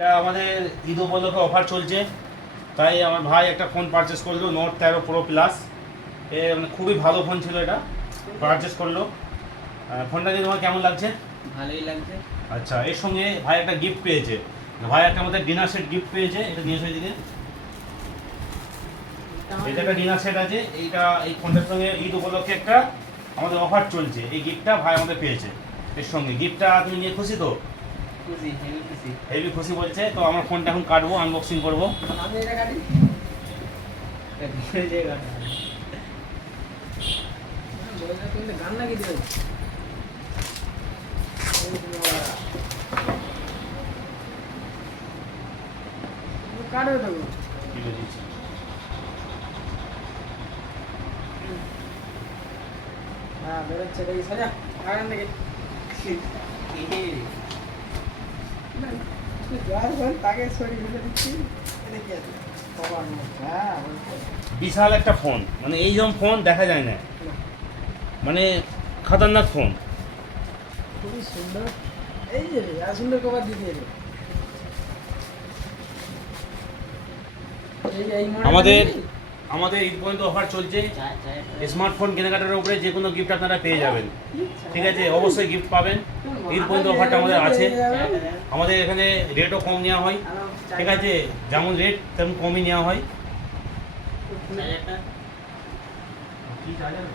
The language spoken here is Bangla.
এটা আমাদের ঈদ উপলক্ষে অফার চলছে, তাই আমার ভাই একটা ফোন পারচেস করলো, নোট 13 প্রো প্লাস। মানে খুবই ভালো ফোন ছিল, এটা পারচেস করলো। ফোনটা দিয়ে তোমার কেমন লাগছে? ভালোই লাগছে। আচ্ছা, এর সঙ্গে ভাই একটা গিফট পেয়েছে। ভাই একটা আমাদের ডিনার সেট গিফট পেয়েছে, এটা নিয়ে এসো এদিকে। এটা একটা ডিনার সেট আছে, এই ফোনটার সঙ্গে ঈদ উপলক্ষে একটা আমাদের অফার চলছে, এই গিফটটা ভাই আমাদের পেয়েছে। এর সঙ্গে গিফটটা তুমি নিয়ে খুশি তো? খুশি, হেভি খুশি। হেভি খুশি বলছে। তো আমার ফোনটা এখন কাটবো, আনবক্সিং করবো। আমি এটা কাটি। যে গান। বলটা কিন্তু গান লাগিয়ে দিল। কাটবে তো। কেটে দিচ্ছি। হ্যাঁ, বেরোচ্ছে দেখি সোজা। গান থেকে। তাকে সরিয়ে ফেলে দিচ্ছি। এটা কি আছে? হ্যাঁ, বিশাল একটা ফোন, মানে এইরকম ফোন দেখা যায় না, মানে খতরনাক ফোন। খুবই সুন্দর। এই যে রে, আর সুন্দর কভার দিয়ে দিয়ে রে। এই আমাদের ঈদ পর্যন্ত অফার চলছে। স্মার্টফোন কেনাকাটার উপরে যে কোনো গিফট আপনারা পেয়ে যাবেন, ঠিক আছে? অবশ্যই গিফট পাবেন। ঈদ পর্যন্ত অফারটা আমাদের আছে। আমাদের এখানে রেটও কম নেওয়া হয়, ঠিক আছে? যেমন রেট তেমন কমই নেওয়া হয়। কি চার্জার?